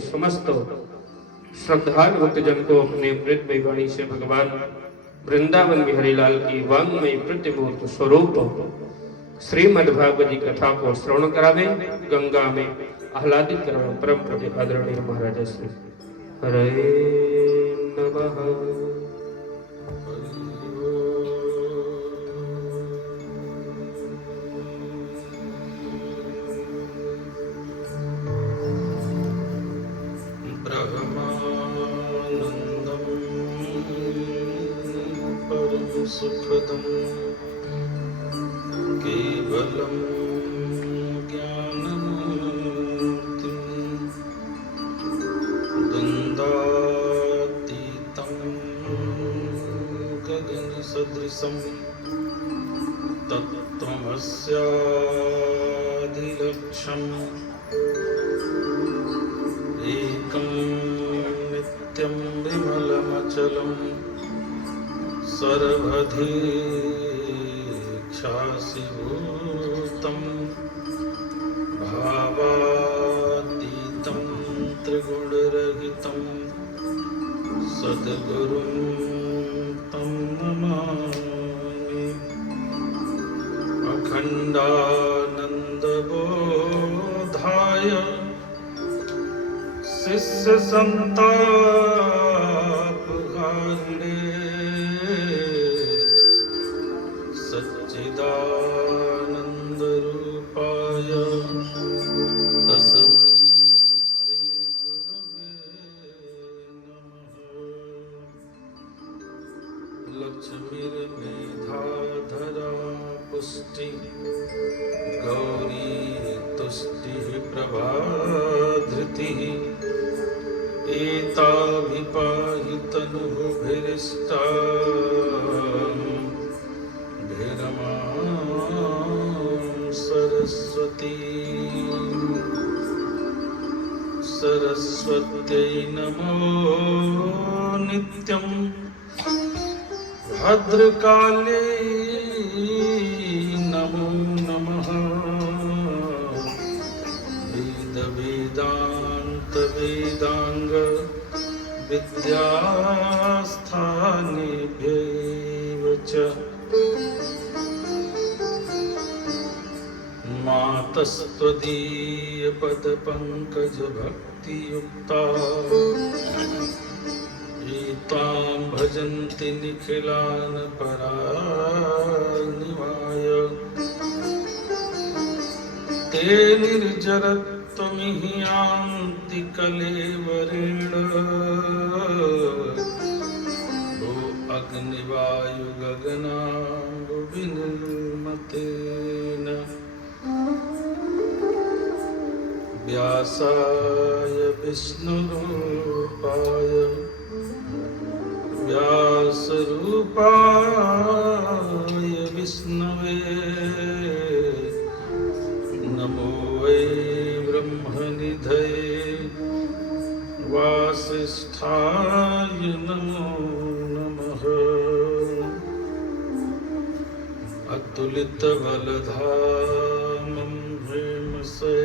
समस्त श्रद्धालु भक्तजन को अपने अमृतमय वाणी से भगवान वृंदावन बिहारी लाल की वांग्मय प्रतिमूर्त स्वरूप श्रीमद्भागवत जी कथा को श्रवण करावे, गंगा में आह्लादित करावे। परम पूज्य आदरणीय महाराज श्री हरे नमः। सुखदं केवलं ज्ञानमूर्तिं द्वन्द्वातीतं गगनसदृशं तत्त्वमस्यादिलक्ष्यम् एकं नित्यं विमलमचलम् सर्वधीक्षासि भूतं भावातीतं त्रिगुणरहितं सद्गुरुं तं नमामि। अखण्डानन्दबोधाय शिष्यसन्तापहारिणे सच्चिदानन्दरूपाय तस्मै श्रीगुरवे नमः। लक्ष्मीर्मेधाधरा पुष्टि गौरी तुष्टिः प्रभाधृतिः एताभिपाहि तनुभुभिरिष्टा सरस्वती सरस्वत्यै नमो नित्यं भद्रकाले नमो नमः। वेद वेदांत वेदांग विद्यास्थानेभ्यैव च मातस्त्वदीय पदपङ्कज भक्तियुक्ता एतां भजन्ति निखिलान् परानिवाय। ते निर्जरत्वमिहि यान्ति कलेवरेण भो अग्निवायुगगनाविनिर्मतेन। व्यासाय विष्णुरूपाय व्यासरूपाय विष्णवे नमो वै ब्रह्मनिधये वासिष्ठाय नमो नमः। अतुलितबलधामं हेमशैलावदेवं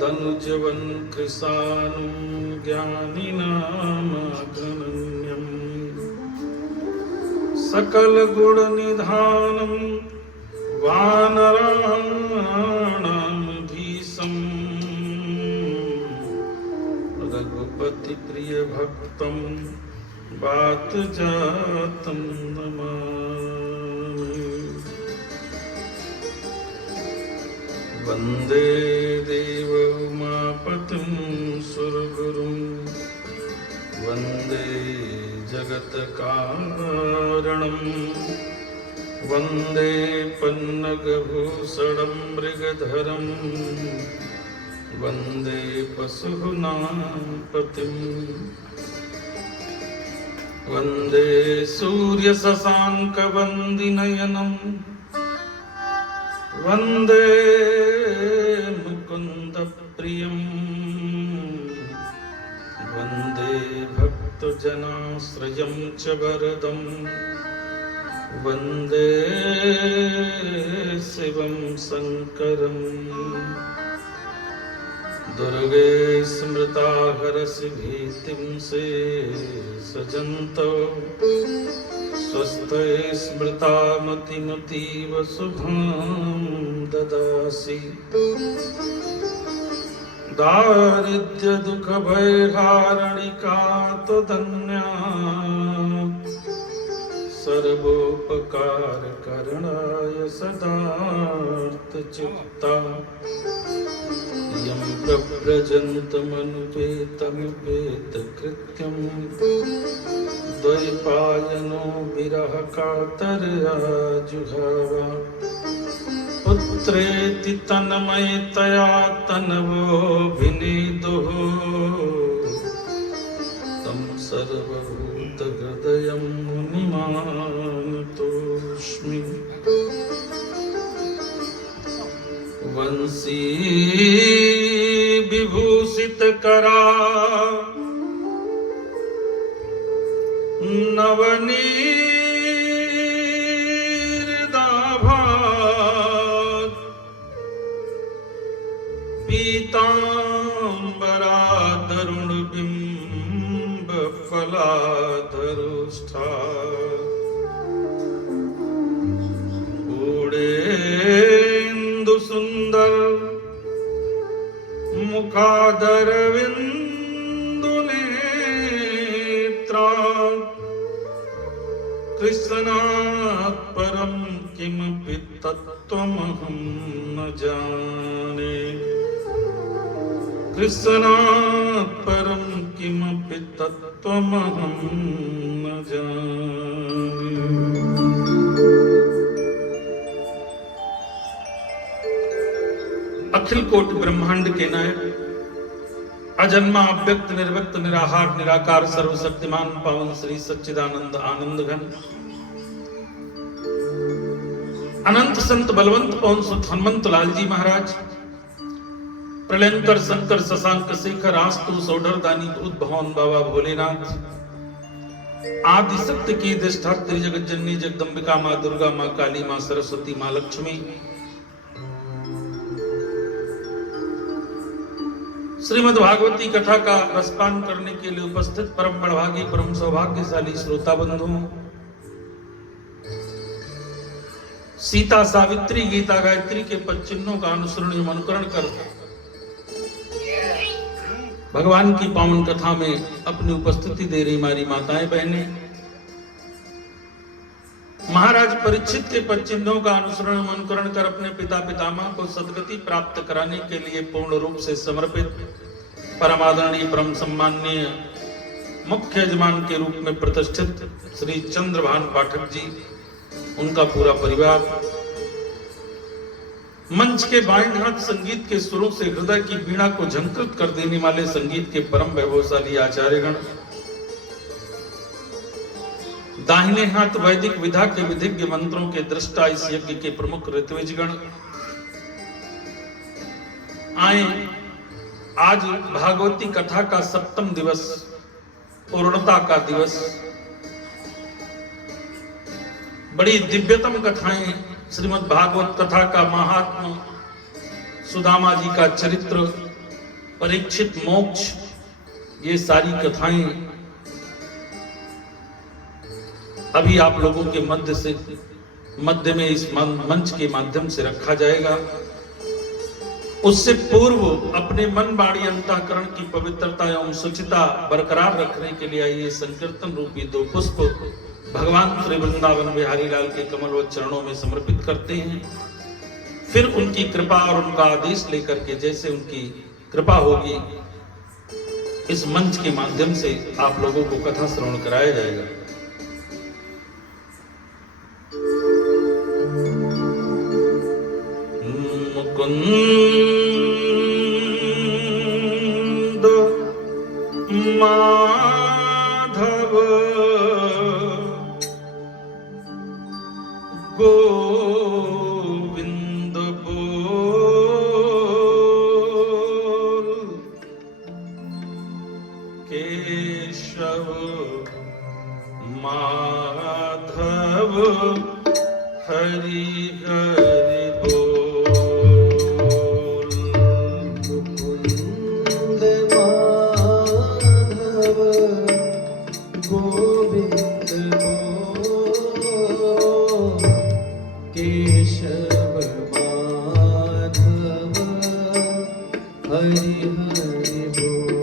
दनुजवन् कृशानं ज्ञानिनामगणन्यं सकलगुणनिधानं वानराणां धीशं रघुपतिप्रियभक्तं वातजातं नमामि। वन्दे देव उमापतिं सुरगुरुं वन्दे जगत्कारणं वन्दे पन्नगभूषणं मृगधरं वन्दे पशूनां पतिम् वन्दे सूर्यशशाङ्कवन्दिनयनं वन्दे मुकुन्दप्रियं वन्दे भक्तजनाश्रयं च वरदं वन्दे शिवं शङ्करम् दुर्गे स्मृता हरसि भीतिं से सजन्तो स्वस्थ स्मृता मतिमतीव शुभं ददासि दारिद्र्य दुख भयहारिणिका त्वदन्या सर्वोपकार करणाय सदार्थ चित्ता यं प्रव्रजन्तमनुपेतमुपेत कृत्यं द्वैपायनो विरह कातरया जुहावा पुत्रेति तन्मयतया तनवोऽभिनेदुः तं सर्वभूतहृदयं मुनिमानतोऽस्मि वंशी विभूषितकरा नवनीर्दाभा पीताम्बरा तरुणबिम्बफलाधरुष्ठा सुंदर मुखादरविन्दुनेत्रा कृष्णात् परं किमपि तत्त्वमहं न जाने कृष्णात् परं किमपि तत्त्वमहं न जाने। अखिल कोट ब्रह्मांड के नायक अजन्मा अव्यक्त निर्व्यक्त निराहार निराकार सर्वशक्तिमान पावन श्री सच्चिदानंद आनंद घन अनंत संत बलवंत पवन सुत हनुमंत लाल जी महाराज प्रलयंकर शंकर शशांक शेखर आस्तु सोडर दानी भूत भवन बाबा भोलेनाथ आदि सत्य की अधिष्ठात्री जगत जननी जगदम्बिका माँ दुर्गा माँ काली माँ सरस्वती माँ लक्ष्मी श्रीमद् भागवती कथा का रसपान करने के लिए उपस्थित परम बड़भागी परम सौभाग्यशाली श्रोता बंधुओं, सीता सावित्री गीता गायत्री के पद चिन्हों का अनुसरण एवं अनुकरण कर भगवान की पावन कथा में अपनी उपस्थिति दे रही हमारी माताएं बहनें, महाराज परीक्षित के पद चिन्हों का अनुसरण एवं अनुकरण कर अपने पिता पितामह को सदगति प्राप्त कराने के लिए पूर्ण रूप से समर्पित परमादरणीय परम सम्माननीय मुख्य यजमान के रूप में प्रतिष्ठित श्री चंद्रभान पाठक जी, उनका पूरा परिवार, मंच के बाएं हाथ संगीत के सुरों से हृदय की वीणा को झंकृत कर देने वाले संगीत के परम वैभवशाली आचार्यगण, दाहिने हाथ वैदिक विधा के विधिज्ञ मंत्रों के दृष्टा इस यज्ञ के प्रमुख ऋत्विजगण, आए आज भागवती कथा का सप्तम दिवस, पूर्णता का दिवस, बड़ी दिव्यतम कथाएं श्रीमद् भागवत कथा का महात्मा, सुदामा जी का चरित्र, परीक्षित मोक्ष, ये सारी कथाएं अभी आप लोगों के मध्य में इस मंच के माध्यम से रखा जाएगा। उससे पूर्व अपने मन वाणी अंतःकरण की पवित्रता एवं शुचिता बरकरार रखने के लिए आइए संकीर्तन रूपी 2 पुष्प भगवान श्री वृंदावन बिहारी लाल के कमलवत चरणों में समर्पित करते हैं। फिर उनकी कृपा और उनका आदेश लेकर के जैसे उनकी कृपा होगी इस मंच के माध्यम से आप लोगों को कथा श्रवण कराया जाएगा। मुकुंद माधव गोविंद बोल, केशव माधव हरि हरि बोल। हरि हरि बोल।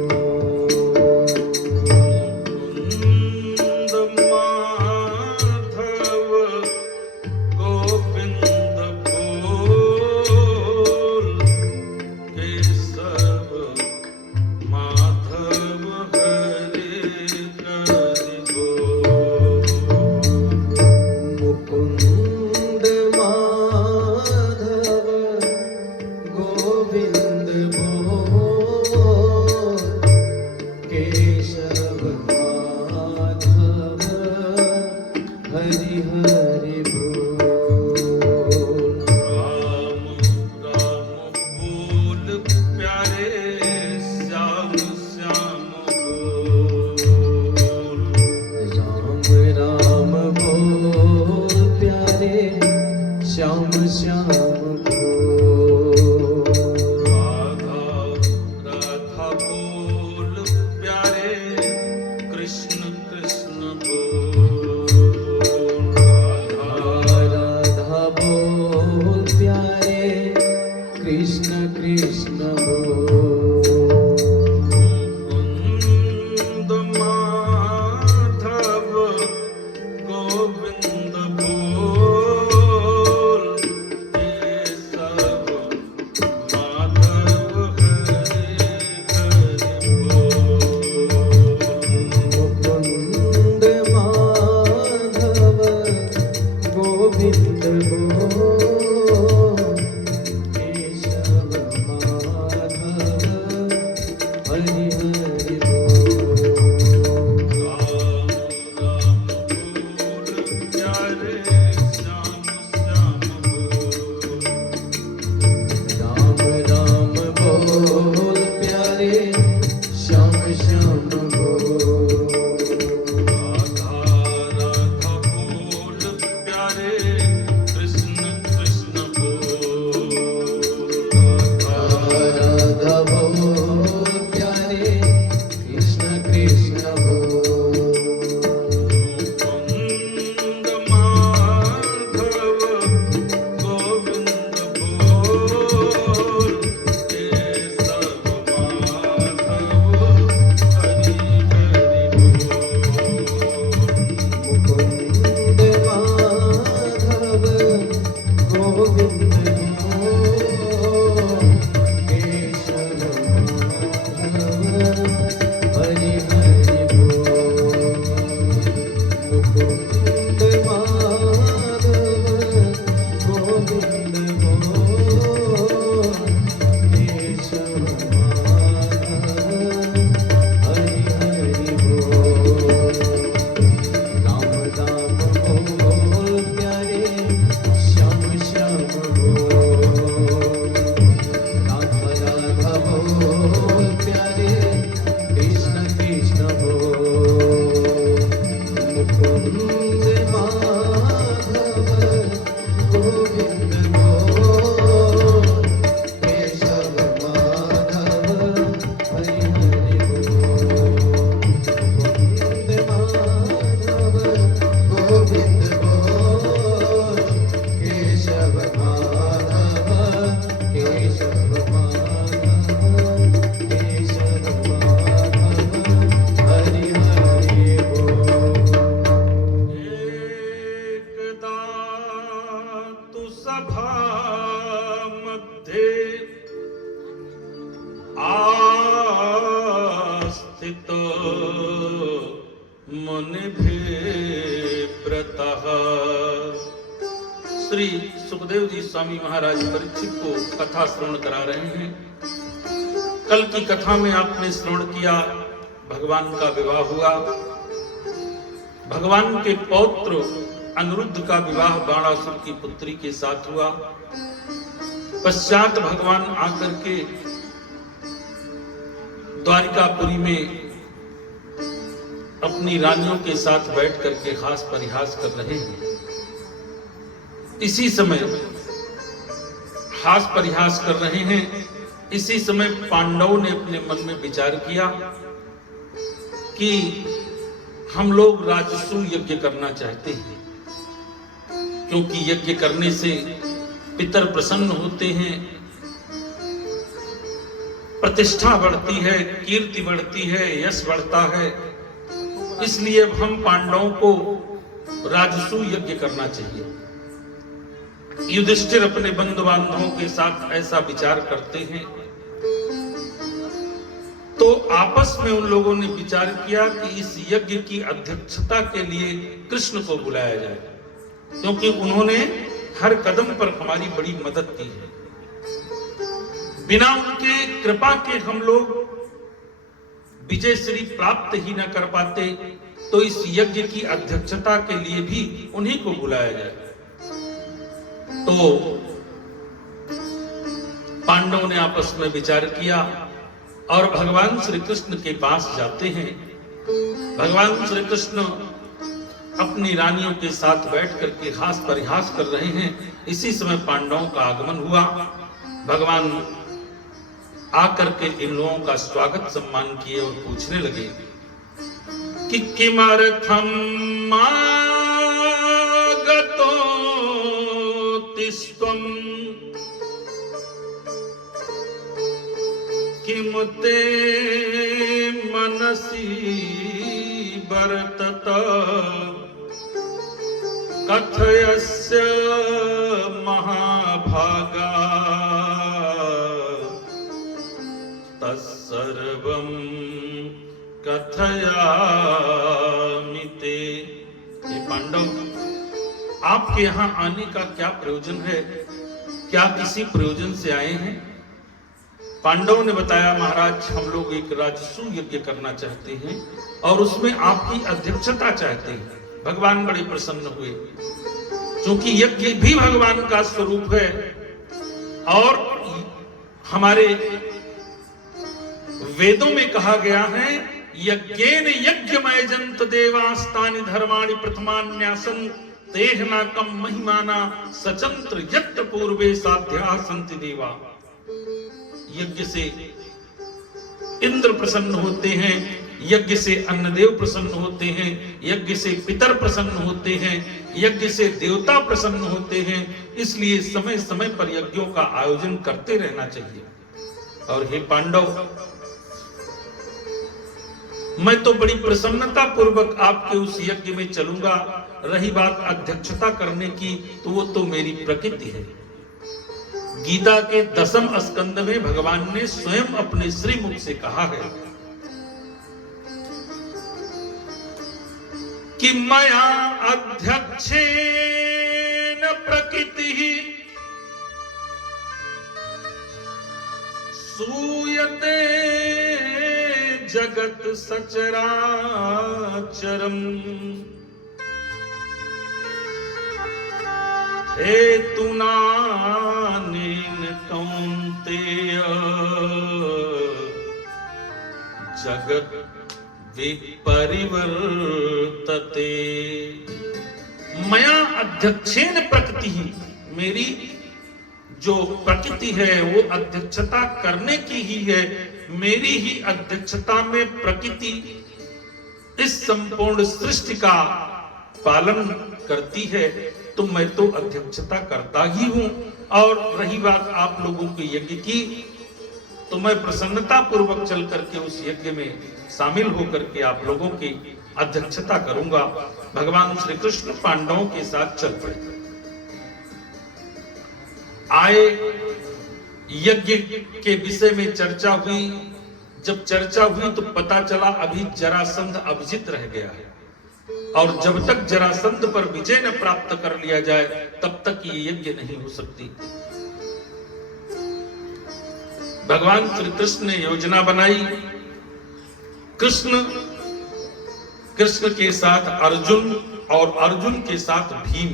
श्याम श्याम बोल। राधा राधा बोल प्यारे कृष्ण कृष्ण बोल। राधा राधा बोल प्यारे कृष्ण कृष्ण बोल। मुकुंद माधव गोविंद बोल। केशव माधव हरे हरे बोल। मुकुंद माधव गोविंद बोल। केशव माधव हरि हरि बोल। राम राम बोल प्यारे श्याम श्याम बोल। राम राम बोल प्यारे श्याम श्याम बोल। राधा राधा बोल प्यारे कृष्ण कृष्ण बोल। राधा राधा बोल प्यारे कृष्ण कृष्ण बोल। मुकुंद माधव गोविंद बोल। केशव माधव हरि हरि बोल। मुकुंद माधव गोविंद बोल। केशव माधव हरि हरि बोल। मुकुंद माधव गोविंद बोल। केशव माधव हरि हरि बोल। राम राम बोल प्यारे श्याम श्याम बोल। राधा राधा बोल प्यारे कृष्ण कृष्ण बोल। मुकुंद माधव गोविंद बोल। केशव माधव हरि हरि बोल। मुकुंद माधव गोविंद बोल। केशव माधव केशव माधव केशव माधव हरि हरि बोल। एकदा तु सभा मध्ये आस्थितो मुनिभिव्रतः। श्री सुखदेव जी स्वामी महाराज परीक्षित को कथा श्रवण करा रहे हैं। कल की कथा में आपने श्रवण किया, भगवान का विवाह हुआ। भगवान के पौत्र अनिरुद्ध का विवाह बाणासुर की पुत्री के साथ हुआ। पश्चात भगवान आकर के द्वारिकापुरी में अपनी रानियों के साथ बैठ करके हास परिहास कर रहे हैं। इसी समय हास परिहास कर रहे हैं, इसी समय पांडवों ने अपने मन में विचार किया कि हम लोग राजसूय यज्ञ करना चाहते हैं, क्योंकि यज्ञ करने से पितर प्रसन्न होते हैं। प्रतिष्ठा बढ़ती है, कीर्ति बढ़ती है, यश बढ़ता है। इसलिए अब हम पांडवों को राजसू यज्ञ करना चाहिए। युधिष्ठिर अपने बंधु बांधवों के साथ ऐसा विचार करते हैं। तो आपस में उन लोगों ने विचार किया कि इस यज्ञ की अध्यक्षता के लिए कृष्ण को बुलाया जाए, क्योंकि उन्होंने हर कदम पर हमारी बड़ी मदद की है। बिना उनके कृपा के हम लोग विजय श्री प्राप्त ही न कर पाते, तो इस यज्ञ की अध्यक्षता के लिए भी उन्हीं को बुलाया जाए। तो पांडवों ने आपस में विचार किया और भगवान श्री कृष्ण के पास जाते हैं। भगवान श्री कृष्ण अपनी रानियों के साथ बैठ करके हास परिहास कर रहे हैं। इसी समय पांडवों का आगमन हुआ। भगवान आकर के इन लोगों का स्वागत सम्मान किए और पूछने लगे कि किमर्थम आगतो तिस्त्वं किम ते मनसि वर्तत कथयस्य महाभागा तत्सर्वं कथयामि ते। हे पांडव, आपके यहाँ आने का क्या प्रयोजन है? क्या किसी प्रयोजन से आए हैं? पांडवों ने बताया, महाराज हम लोग एक राजसू यज्ञ करना चाहते हैं और उसमें आपकी अध्यक्षता चाहते हैं। भगवान बड़े प्रसन्न हुए, क्योंकि यज्ञ भी भगवान का स्वरूप है और हमारे वेदों में कहा गया है, यज्ञेन यज्ञमय जंत देवास्तानि धर्माणि प्रथमान्यासन तेहनाकम महिमाना सचंत्र यत्र पूर्वे साध्या संति देवा। यज्ञ से इंद्र प्रसन्न होते हैं, यज्ञ से अन्नदेव प्रसन्न होते हैं, यज्ञ से पितर प्रसन्न होते हैं, यज्ञ से देवता प्रसन्न होते हैं। इसलिए समय समय पर यज्ञों का आयोजन करते रहना चाहिए। और हे पांडव, मैं तो बड़ी प्रसन्नता पूर्वक आपके उस यज्ञ में चलूंगा। रही बात अध्यक्षता करने की, तो वो तो मेरी प्रकृति है। गीता के 10वें स्कंद में भगवान ने स्वयं अपने श्रीमुख से कहा है कि मया अध्यक्षेन प्रकृति सूयते जगत सचराचरम हेतुनानेन कौन्तेय जगत विपरिवर्तते। मया अध्यक्षेन प्रकृति, मेरी जो प्रकृति है वो अध्यक्षता करने की ही है। मेरी ही अध्यक्षता में प्रकृति इस संपूर्ण सृष्टि का पालन करती है, तो मैं तो अध्यक्षता करता ही हूं। और रही बात आप लोगों के यज्ञ की, तो मैं प्रसन्नता पूर्वक चल करके उस यज्ञ में शामिल होकर के आप लोगों की अध्यक्षता करूंगा। भगवान श्री कृष्ण पांडवों के साथ चल पड़े। आए, यज्ञ के विषय में चर्चा हुई। जब चर्चा हुई तो पता चला अभी जरासंध अभिजित रह गया है, और जब तक जरासंध पर विजय न प्राप्त कर लिया जाए तब तक ये यज्ञ नहीं हो सकती। भगवान श्री कृष्ण ने योजना बनाई। कृष्ण के साथ अर्जुन और अर्जुन के साथ भीम,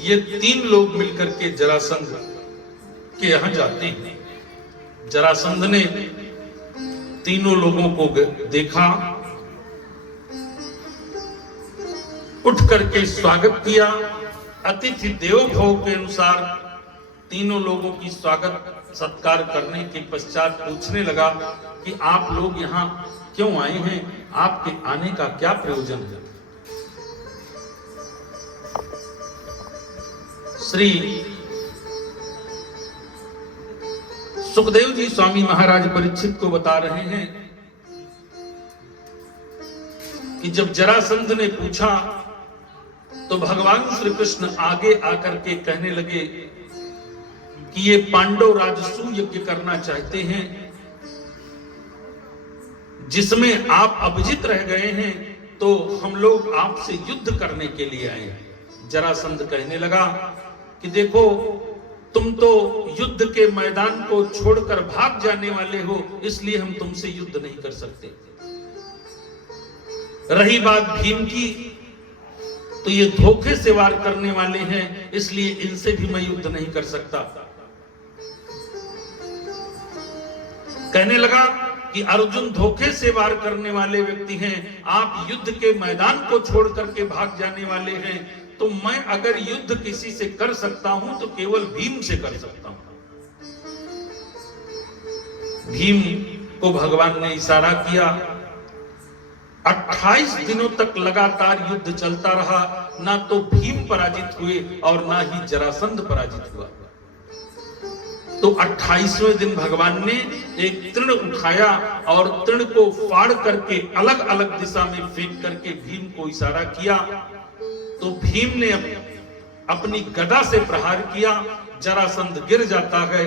ये 3 लोग मिलकर के जरासंध के यहां जाते हैं। जरासंध ने तीनों लोगों को देखा, उठ करके स्वागत किया। अतिथि देवो भव के अनुसार तीनों लोगों की स्वागत सत्कार करने के पश्चात पूछने लगा कि आप लोग यहाँ क्यों आए हैं? आपके आने का क्या प्रयोजन है? श्री सुखदेव जी स्वामी महाराज परीक्षित को बता रहे हैं कि जब जरासंध ने पूछा तो भगवान श्री कृष्ण आगे आकर के कहने लगे कि ये पांडव राजसूय यज्ञ करना चाहते हैं जिसमें आप अभिजित रह गए हैं, तो हम लोग आपसे युद्ध करने के लिए आए हैं। जरासंध कहने लगा कि देखो, तुम तो युद्ध के मैदान को छोड़कर भाग जाने वाले हो, इसलिए हम तुमसे युद्ध नहीं कर सकते। रही बात भीम की, तो ये धोखे से वार करने वाले हैं, इसलिए इनसे भी मैं युद्ध नहीं कर सकता। कहने लगा कि अर्जुन धोखे से वार करने वाले व्यक्ति हैं, आप युद्ध के मैदान को छोड़ करके भाग जाने वाले हैं, तो मैं अगर युद्ध किसी से कर सकता हूं तो केवल भीम से कर सकता हूं। भीम को भगवान ने इशारा किया। 28 दिनों तक लगातार युद्ध चलता रहा, ना तो भीम पराजित हुए और ना ही जरासंध पराजित हुआ। तो 28वें दिन भगवान ने एक तृण उठाया और तृण को फाड़ करके अलग अलग दिशा में फेंक करके भीम को इशारा किया। तो भीम ने अपनी गदा से प्रहार किया, जरासंध गिर जाता है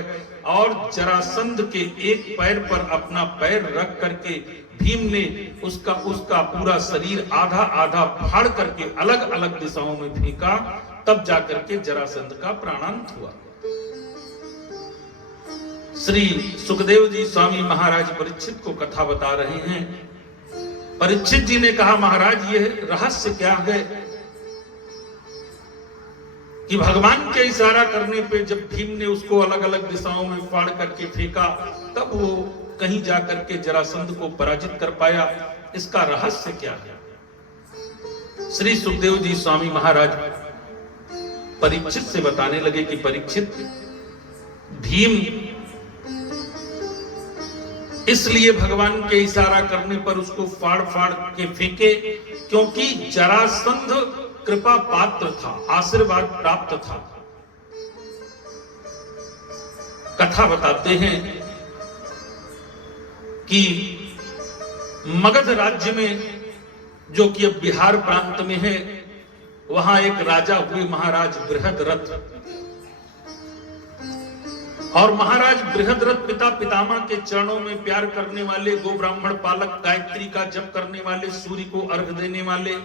और जरासंध के एक पैर पर अपना पैर रख करके भीम ने उसका पूरा शरीर आधा आधा फाड़ करके अलग अलग दिशाओं में फेंका, तब जाकर के जरासंध का प्राणांत हुआ। श्री सुखदेव जी स्वामी महाराज परीक्षित को कथा बता रहे हैं। परीक्षित जी ने कहा, महाराज यह रहस्य क्या है कि भगवान के इशारा करने पे जब भीम ने उसको अलग अलग दिशाओं में फाड़ करके फेंका, तब वो कहीं जाकर के जरासंध को पराजित कर पाया, इसका रहस्य क्या है? श्री सुखदेव जी स्वामी महाराज परीक्षित से बताने लगे कि परीक्षित, भीम इसलिए भगवान के इशारा करने पर उसको फाड़ फाड़ के फेंके क्योंकि जरासंध कृपा पात्र था, आशीर्वाद प्राप्त था। कथा बताते हैं कि मगध राज्य में, जो कि अब बिहार प्रांत में है, वहां एक राजा हुए महाराज बृहद्रथ। और महाराज बृहद्रथ पिता पितामह के चरणों में प्यार करने वाले, गो ब्राह्मण पालक, गायत्री का जप करने वाले, सूर्य को अर्घ देने वाले,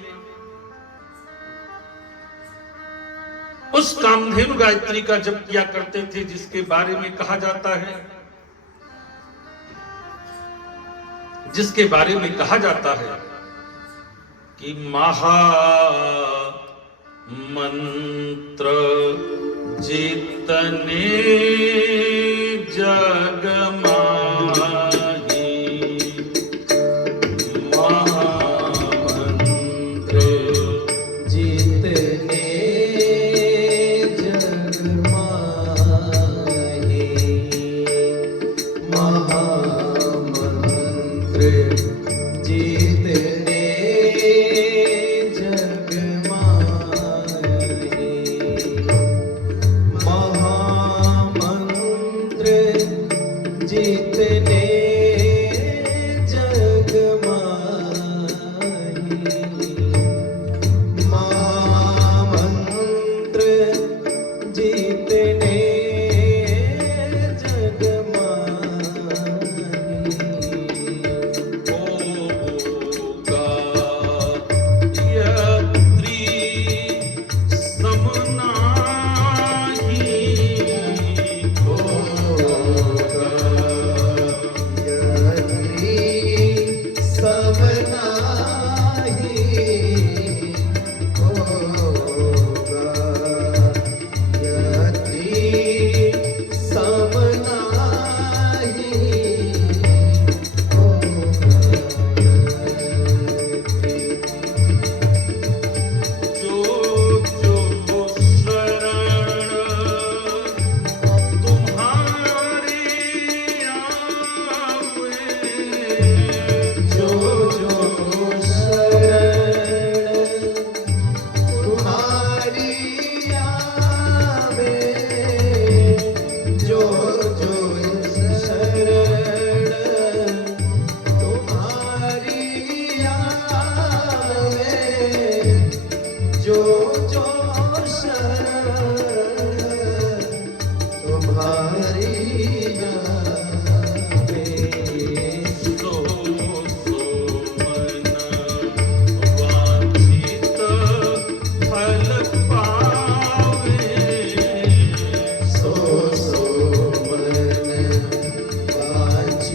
उस कामधेनु गायत्री का जप किया करते थे, जिसके बारे में कहा जाता है कि महा मंत्र जितने जग माही, महामंत्र जितने जग माही, महामंत्र जितने जग माही, महामंत्र जितने जग माही, महामंत्र जितने जग माही,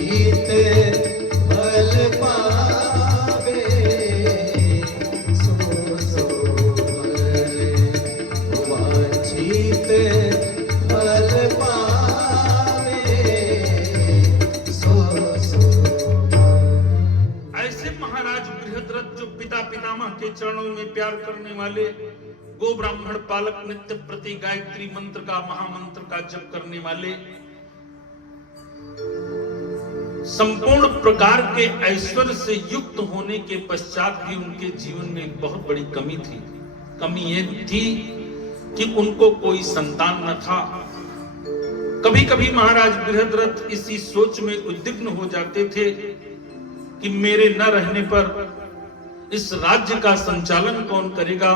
जीते फल पावे सो सो फल वांछित फल पावे सो सो ऐसे महाराज बृहद्रथ जो पिता पितामह के चरणों में प्यार करने वाले, गो ब्राह्मण पालक, नित्य प्रति गायत्री मंत्र का, महामंत्र का जप करने वाले, संपूर्ण प्रकार के ऐश्वर्य से युक्त होने के पश्चात भी उनके जीवन में एक बहुत बड़ी कमी थी। कमी यह थी कि उनको कोई संतान न था। कभी कभी महाराज बृहद्रथ इसी सोच में उद्विग्न हो जाते थे कि मेरे न रहने पर इस राज्य का संचालन कौन करेगा,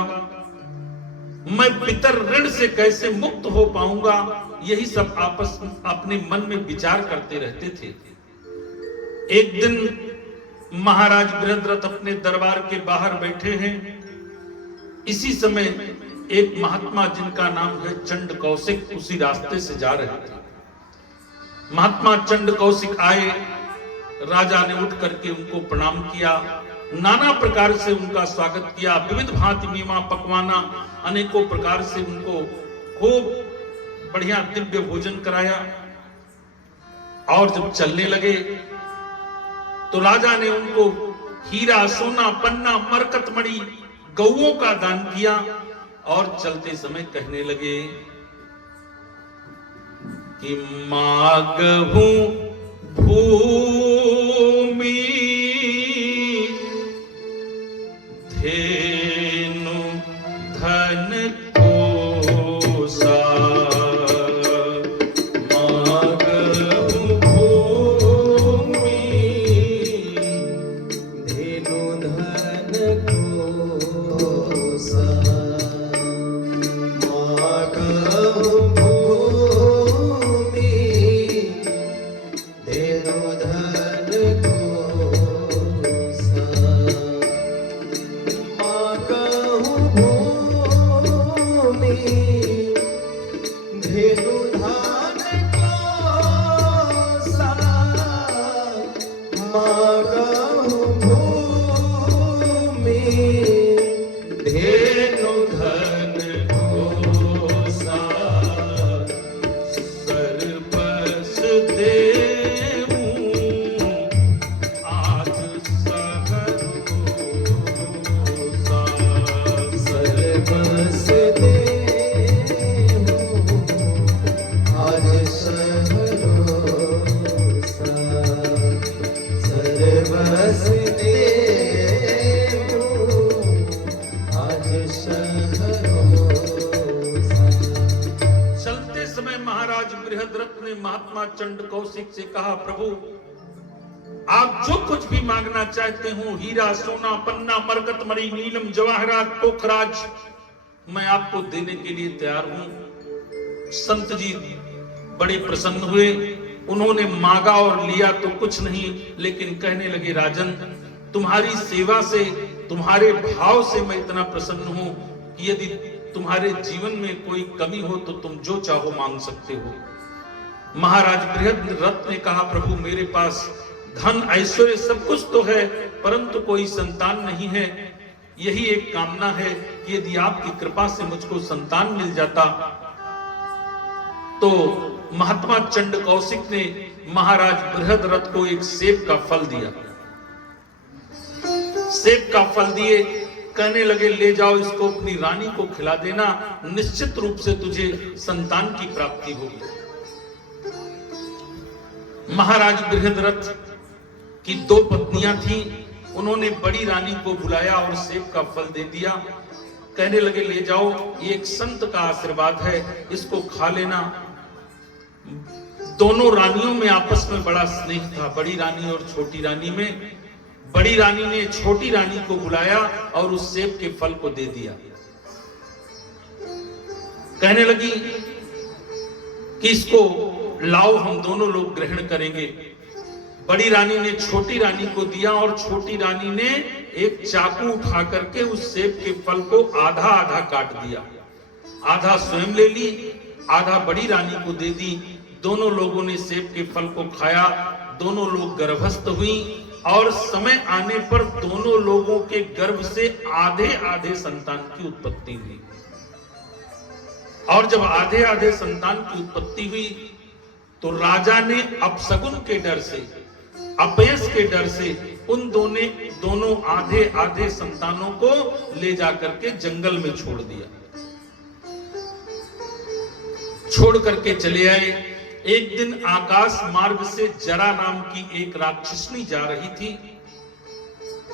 मैं पितर ऋण से कैसे मुक्त हो पाऊंगा। यही सब आपस में अपने मन में विचार करते रहते थे। एक दिन महाराज बृहद्रथ अपने दरबार के बाहर बैठे हैं। इसी समय एक महात्मा जिनका नाम है चंड कौशिक उसी रास्ते से जा रहे थे। महात्मा चंड कौशिक आए, राजा ने उठ करके उनको प्रणाम किया, नाना प्रकार से उनका स्वागत किया, विविध भांति मीमा पकवाना अनेकों प्रकार से उनको खूब बढ़िया दिव्य भोजन कराया। और जब चलने लगे तो राजा ने उनको हीरा, सोना, पन्ना, मरकत मणि, गौओं का दान किया और चलते समय कहने लगे कि मागहूं भूमि धेनु धन कोसा, मागहूं भूमि धेनु धन कोसा, मागहूं भूमि धेनु धन कोसा, मागहूं भूमि धेनु धन कोसा, मागहूं भूमि धेनु धन कोसा, सर्वस देऊं आज सहरोसा, सर्वस देहु आज सहरोसा, सर्वस देहु आज सहरोसा। चलते समय महाराज बृहद्रथ ने महात्मा चंड कौशिक से कहा, प्रभु आप जो कुछ भी मांगना चाहते हो, हीरा, सोना, पन्ना, मरकत मणि, नीलम, जवाहरात, पोखराज, मैं आपको देने के लिए तैयार हूं। संत जी बड़े प्रसन्न हुए। उन्होंने मांगा और लिया तो कुछ नहीं, लेकिन कहने लगे, राजन तुम्हारी सेवा से, तुम्हारे भाव से मैं इतना प्रसन्न हूं कि यदि तुम्हारे जीवन में कोई कमी हो तो तुम जो चाहो मांग सकते हो। महाराज बृहद्रथ ने कहा, प्रभु मेरे पास धन ऐश्वर्य सब कुछ तो है, परंतु कोई संतान नहीं है। यही एक कामना है कि यदि आपकी कृपा से मुझको संतान मिल जाता। तो महात्मा चंड कौशिक ने महाराज बृहद्रथ को एक सेब का फल दिया। सेब का फल दिए, कहने लगे, ले जाओ इसको अपनी रानी को खिला देना, निश्चित रूप से तुझे संतान की प्राप्ति होगी। महाराज बृहद्रथ की दो पत्नियां थीं। उन्होंने बड़ी रानी को बुलाया और सेब का फल दे दिया। कहने लगे, ले जाओ, ये एक संत का आशीर्वाद है, इसको खा लेना। दोनों रानियों में आपस में बड़ा स्नेह था, बड़ी रानी और छोटी रानी में। बड़ी रानी ने छोटी रानी को बुलाया और उस सेब के फल को दे दिया। कहने लगी कि इसको लाओ, हम दोनों लोग ग्रहण करेंगे। बड़ी रानी ने छोटी रानी को दिया और छोटी रानी ने एक चाकू उठा करके उस सेब के फल को आधा आधा काट दिया। आधा स्वयं ले ली, आधा बड़ी रानी को दे दी। दोनों लोगों ने सेब के फल को खाया। दोनों लोग गर्भस्थ हुई और समय आने पर दोनों लोगों के गर्भ से आधे आधे संतान की उत्पत्ति हुई। और जब आधे आधे संतान की उत्पत्ति हुई तो राजा ने अपशगुन के डर से, अपयश के डर से उन दोनों आधे आधे संतानों को ले जाकर के जंगल में छोड़ दिया। छोड़ करके चले आए। एक दिन आकाश मार्ग से जरा नाम की एक राक्षसनी जा रही थी।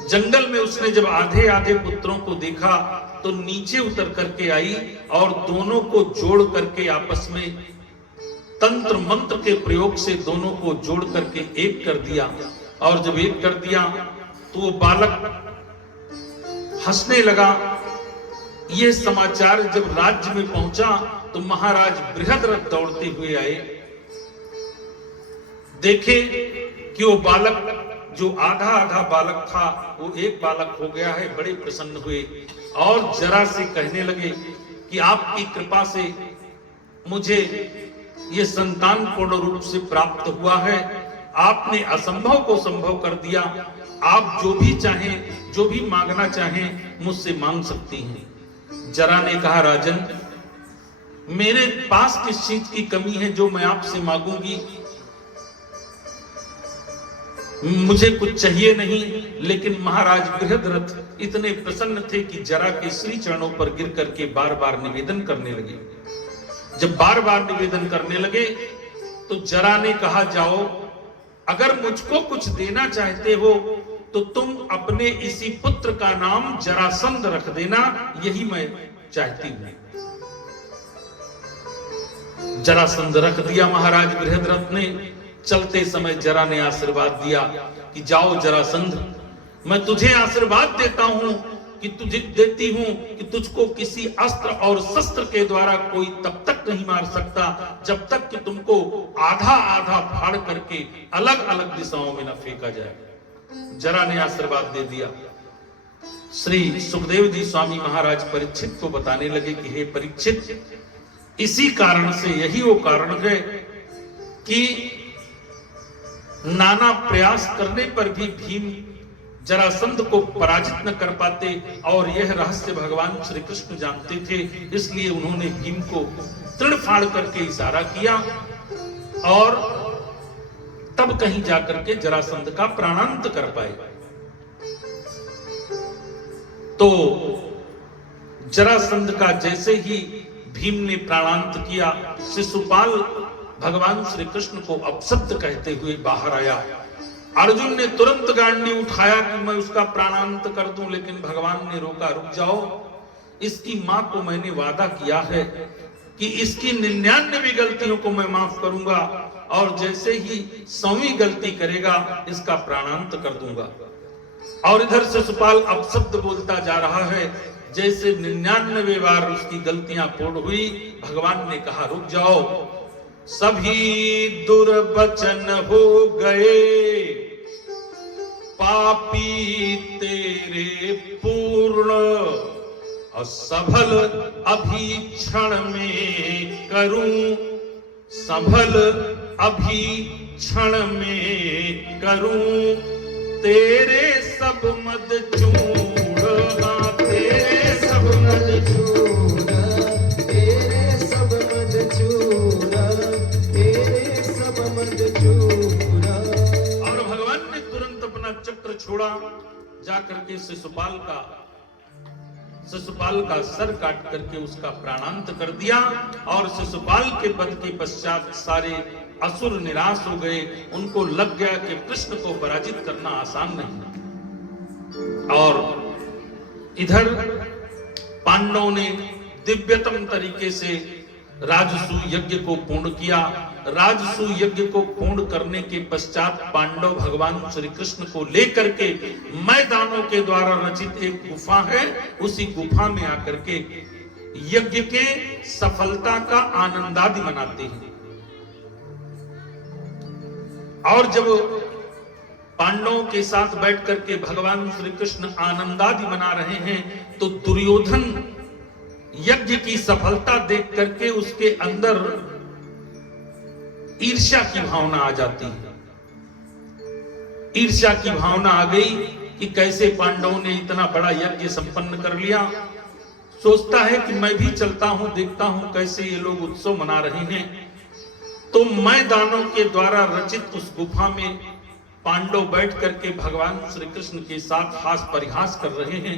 जंगल में उसने जब आधे आधे पुत्रों को देखा तो नीचे उतर करके आई और दोनों को जोड़ करके आपस में तंत्र मंत्र के प्रयोग से दोनों को जोड़ करके एक कर दिया। और जब एक कर दिया तो वो बालक हंसने लगा। यह समाचार जब राज्य में पहुंचा तो महाराज बृहद्रथ दौड़ते हुए आए। देखे कि वो बालक जो आधा आधा बालक था वो एक बालक हो गया है। बड़े प्रसन्न हुए और जरा से कहने लगे कि आपकी कृपा से मुझे ये संतान पूर्ण रूप से प्राप्त हुआ है। आपने असंभव को संभव कर दिया। आप जो भी चाहें, जो भी मांगना चाहें मुझसे मांग सकती हैं। जरा ने कहा, राजन मेरे पास किस चीज की कमी है जो मैं आपसे मांगूंगी? मुझे कुछ चाहिए नहीं। लेकिन महाराज बृहद्रथ इतने प्रसन्न थे कि जरा के श्री चरणों पर गिर करके बार बार निवेदन करने लगे। जब बार बार निवेदन करने लगे तो जरा ने कहा, जाओ अगर मुझको कुछ देना चाहते हो तो तुम अपने इसी पुत्र का नाम जरासंध रख देना, यही मैं चाहती हूं। जरासंध रख दिया महाराज बृहद्रथ ने। चलते समय जरा ने आशीर्वाद दिया कि जाओ जरासंध, मैं तुझे आशीर्वाद देता हूं कि तुझे देती हूं कि तुझको किसी अस्त्र और शस्त्र के द्वारा कोई तब तक नहीं मार सकता जब तक कि तुमको आधा आधा फाड़ करके अलग अलग दिशाओं में न फेंका जाए। जरा ने आशीर्वाद दे दिया। श्री सुखदेव जी स्वामी महाराज परीक्षित को बताने लगे कि हे परीक्षित, इसी कारण से, यही वो कारण है कि नाना प्रयास करने पर भी भीम जरासंध को पराजित न कर पाते और यह रहस्य भगवान श्री कृष्ण जानते थे। इसलिए उन्होंने भीम को तृण फाड़ करके इशारा किया और तब कहीं जाकर के जरासंध का प्राणांत कर पाए। तो जरासंध का जैसे ही भीम ने प्राणांत किया, शिशुपाल भगवान श्री कृष्ण को अपशब्द कहते हुए बाहर आया। अर्जुन ने तुरंत गांडी उठाया कि मैं उसका प्राणांत कर दूं, लेकिन भगवान ने रोका, रुक जाओ, इसकी मां को मैंने वादा किया है कि इसकी 99 गलतियों को मैं माफ करूंगा और जैसे ही 100वीं गलती करेगा इसका प्राणांत कर दूंगा। और इधर शिशुपाल अपशब्द बोलता जा रहा है। जैसे 99 बार उसकी गलतियां पूर्ण हुई, भगवान ने कहा, रुक जाओ, सभी दुर्वचन हो गए, पापी तेरे पूर्ण, असफल अभी क्षण में करूं, सफल अभी क्षण में करूं, तेरे सब मद चूड़, तेरे सब मद चूड़, तेरे सब मद चूड़, तेरे सब मद चूड़। और भगवान ने तुरंत अपना चक्र छोड़ा, जाकर के शिशुपाल का सर काट करके उसका प्राणांत कर दिया। और शिशुपाल के वध के पश्चात सारे असुर निराश हो गए। उनको लग गया कि कृष्ण को पराजित करना आसान नहीं। और इधर पांडवों ने दिव्यतम तरीके से राजसूय यज्ञ को पूर्ण किया। राजसूय यज्ञ को पूर्ण करने के पश्चात पांडव भगवान श्री कृष्ण को लेकर के मैदानों के द्वारा रचित एक गुफा है, उसी गुफा में आकर के यज्ञ के सफलता का आनंदादि मनाते हैं। और जब पांडवों के साथ बैठ करके भगवान श्री कृष्ण आनंदादि मना रहे हैं तो दुर्योधन यज्ञ की सफलता देख करके उसके अंदर ईर्ष्या की भावना आ जाती है। ईर्ष्या की भावना आ गई कि कैसे पांडवों ने इतना बड़ा यज्ञ संपन्न कर लिया। सोचता है कि मैं भी चलता हूं, देखता हूं कैसे ये लोग उत्सव मना रहे हैं। तो मैं दानों के द्वारा रचित उस गुफा में पांडव बैठ करके भगवान श्री कृष्ण के साथ हास परिहास कर रहे हैं,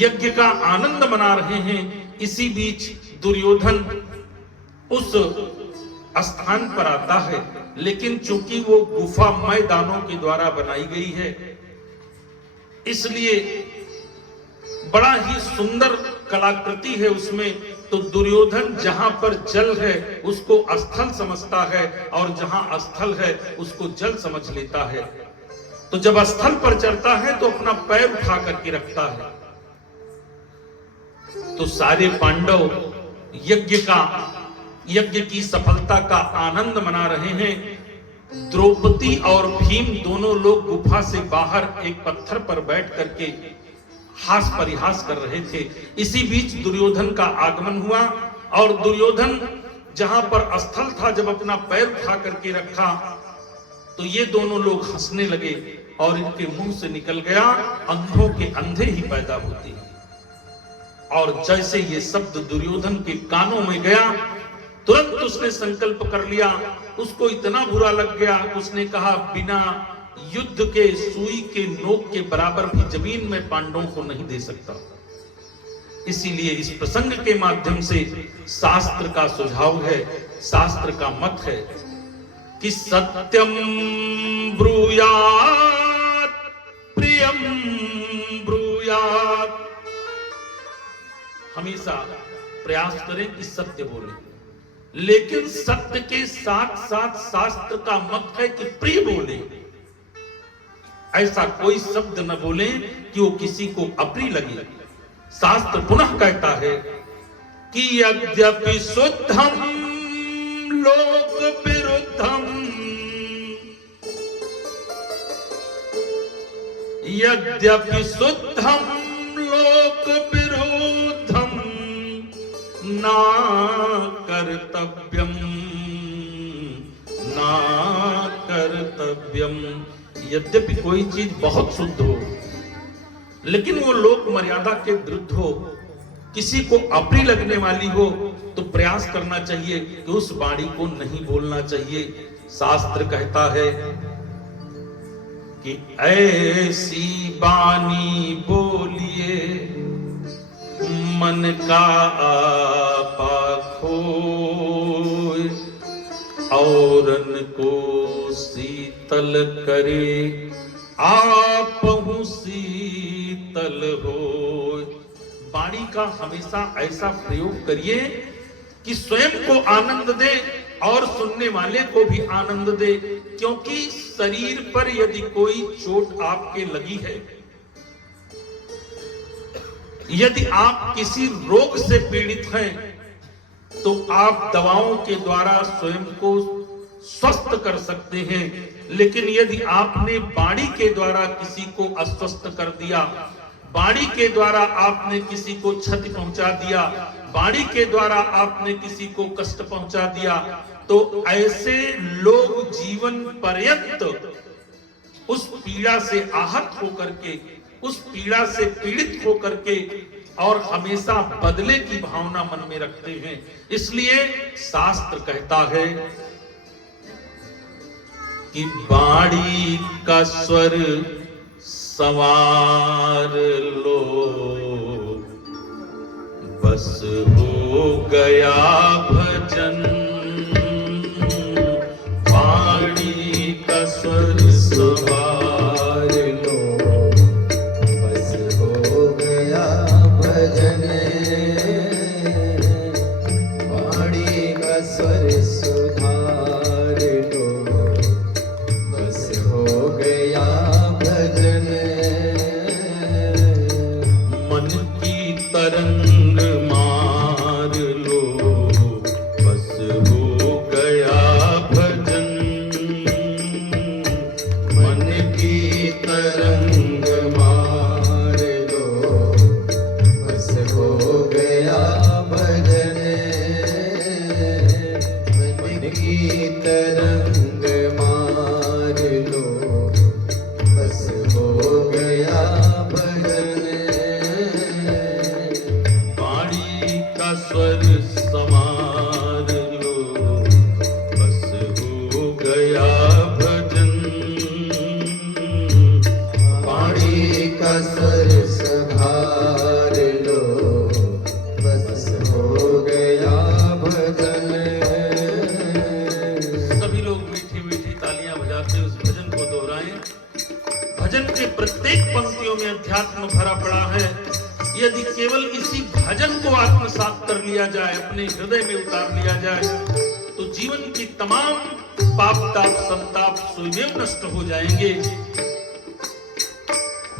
यज्ञ का आनंद मना रहे हैं। इसी बीच दुर्योधन उस स्थान पर आता है, लेकिन चूंकि वो गुफा मैदानों के द्वारा बनाई गई है, इसलिए बड़ा ही सुंदर कलाकृति है उसमें। तो दुर्योधन जहां पर जल है उसको स्थल समझता है, और जहां स्थल है उसको जल समझ लेता है। तो जब स्थल पर चढ़ता है तो अपना पैर उठा करके रखता है। तो सारे पांडव यज्ञ की सफलता का आनंद मना रहे हैं। द्रौपदी और भीम दोनों लोग गुफा से बाहर एक पत्थर पर बैठ करके हास परिहास कर रहे थे। इसी बीच दुर्योधन का आगमन हुआ, और दुर्योधन जहां पर स्थल था, जब अपना पैर उठा करके रखा तो ये दोनों लोग हंसने लगे, और इनके मुंह से निकल गया, अंधों के अंधे ही पैदा होते हैं। और जैसे ये शब्द दुर्योधन के कानों में गया, तुरंत उसने संकल्प कर लिया। उसको इतना बुरा लग गया, उसने कहा बिना युद्ध के सुई के नोक के बराबर भी जमीन में पांडवों को नहीं दे सकता। इसीलिए इस प्रसंग के माध्यम से शास्त्र का सुझाव है, शास्त्र का मत है कि सत्यम ब्रूयात् प्रियम ब्रूयात्। हमेशा प्रयास करें कि सत्य बोले, लेकिन सत्य के साथ साथ शास्त्र का मत है कि प्रिय बोले। ऐसा कोई शब्द न बोले कि वो किसी को अप्रिय लगे। शास्त्र पुनः कहता है कि यद्यपि शुद्धम लोक विरुद्धम, यद्यपि शुद्धम लोक विरुद्धम ना कर्तव्यम ना कर्तव्यम। यद्यपि कोई चीज बहुत शुद्ध हो, लेकिन वो लोक मर्यादा के विरुद्ध हो, किसी को अप्रिय लगने वाली हो, तो प्रयास करना चाहिए कि उस वाणी को नहीं बोलना चाहिए। शास्त्र कहता है कि ऐसी वाणी बोलिए मन का आपा खोए, औरन को शीतल करे आपहु शीतल होए। वाणी का हमेशा ऐसा प्रयोग करिए कि स्वयं को आनंद दे और सुनने वाले को भी आनंद दे। क्योंकि शरीर पर यदि कोई चोट आपके लगी है, यदि आप किसी रोग से पीड़ित हैं, तो आप दवाओं के द्वारा स्वयं को स्वस्थ कर सकते हैं। लेकिन यदि आपने वाणी के द्वारा किसी को अस्वस्थ कर दिया, वाणी के द्वारा आपने किसी को क्षति पहुंचा दिया, वाणी के द्वारा आपने किसी को कष्ट पहुंचा दिया, तो ऐसे लोग जीवन पर्यंत उस पीड़ा से आहत होकर के, उस पीड़ा से पीड़ित होकर के और हमेशा बदले की भावना मन में रखते हैं। इसलिए शास्त्र कहता है कि वाणी का स्वर संवार लो, बस हो गया भजन। वाणी का स्वर संवार लो, बस हो गया भजन। वाणी का स्वर सुधार लो, बस हो गया भजन। मन की तरंग मार लो, बस हो गया भजन। मन भजन को दोहराएं। भजन के प्रत्येक पंक्तियों में अध्यात्म भरा पड़ा है। यदि केवल इसी भजन को आत्मसात कर लिया जाए, अपने हृदय में उतार लिया जाए, तो जीवन की तमाम पाप ताप संताप स्वयं नष्ट हो जाएंगे।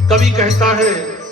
कवि कहता है